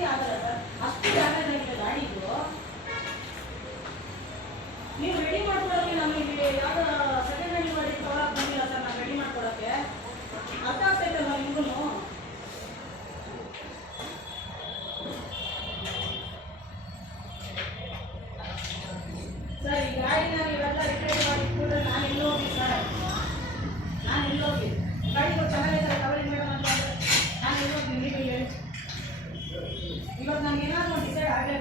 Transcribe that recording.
ರೀತಿ ಆಗಲ್ಲ ಸರ್. ಅಷ್ಟು ಡ್ಯಾಮೇಜ್ ಆಗಿದೆ ಗಾಡಿದು. ನೀವು ರೆಡಿ ಮಾಡ್ಕೊಡೋಕ್ಕೆ ನಮಗೆ ಯಾವ ಸೆಕೆಂಡ್ ಹ್ಯಾಂಡ್ ಗಾಡಿ ತೊಗೊಳಕ್ಕೆ ಬಂದಿಲ್ಲ ಸರ್. ನಾನು ರೆಡಿ ಮಾಡ್ಕೊಡೋಕ್ಕೆ ಅರ್ಥ ಆಗ್ತೈತಲ್ವ ನಿಮಗೂ? ಸರ್ ಈ ಗಾಡಿನ ನೀವೆಲ್ಲ ರಿಪೇರಿ ಮಾಡಿ ಇಟ್ಕೊಂಡ್ರೆ ನಾನು ಎಲ್ಲಿ ಹೋಗಿ ಸರ್? ನಾನು ಎಲ್ಲಿ ಹೋಗಿ? ಗಾಡಿಗಳು ಚೆನ್ನಾಗೈತಾರೆ ಕವರಿಂಗ್ ಮೇಡಮ್ ಅಂತ ನಾನು ಎಲ್ಲಿ ಹೋಗಿ? ನೀವು ಹೇಳಿ. ಇವಾಗ ನನಗೆ ಏನಾದರೂ ಒಂದು ಡಿಸೈಡ್ ಆಗಲೇಬೇಕು.